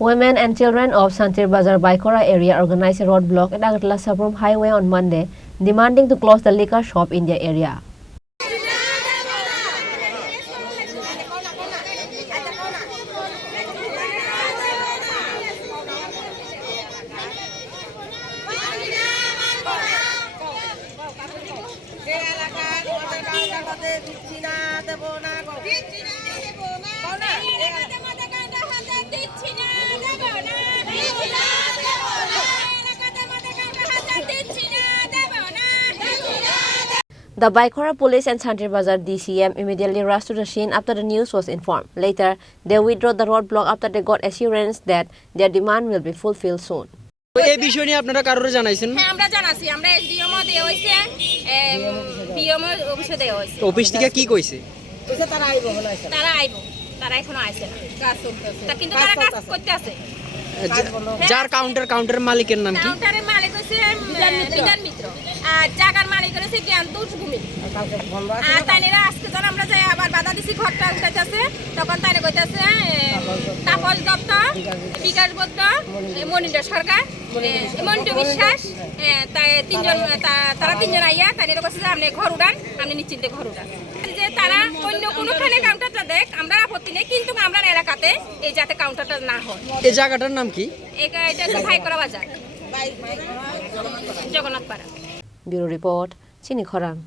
Women and children of Santir Bazaar Baikhora area organized a roadblock at Agatla Sabrum Highway on Monday, demanding to close the liquor shop in their area. The Baikhora police and Santir Bazaar DCM immediately rushed to the scene after the news was informed. Later, they withdrew the roadblock after they got assurance that their demand will be fulfilled soon. এই বিষয় নিয়ে আপনারা কারোর জানাইছেন? হ্যাঁ, আমরা জানাছি। আমরা SDM দেয়া হইছে, ডিএম অফিসে দেয়া হইছে। অফিস থেকে কি কইছে? কইছে তারা আইবো বলে আছে। তারা আইবো। তারা এখনো আইছে না। কাজ চলতেছে। তা কিন্তু তারা কাজ করতে আছে। যার কাউন্টারের মালিকের নাম কি? কাউন্টারের মালিক হইছে বিধান মিত্র। আর জায়গার মালিক হইছে জ্ঞানতুষ ভূমি। আর তাইনেরা আজকে যখন আমরা যাই আবার বাধা দিছি ঘরটা উঠাইতেছে, তখন তাইনে কইতাছে তাপস দত্ত, বিকাশ দত্ত, মনিন্দর সরকার, মন্টু বিশ্বাস, তারা তিনজন আইয়া তাইনেরা কইছে যে আপনি ঘর উড়ান, আপনি নিশ্চিন্তে ঘর উড়ান। যে তারা অন্য কোনোখানে কাউন্টারটা দেখ, আমরা আপত্তি নেই, কিন্তু আমরা এলাকাতে এই যাতে কাউন্টারটা না হয়। এই জায়গাটার নাম কি? এটা হচ্ছে ভাইকরা বাজার, জগন্নাথপাড়া। Bureau Report, Chini Khorang.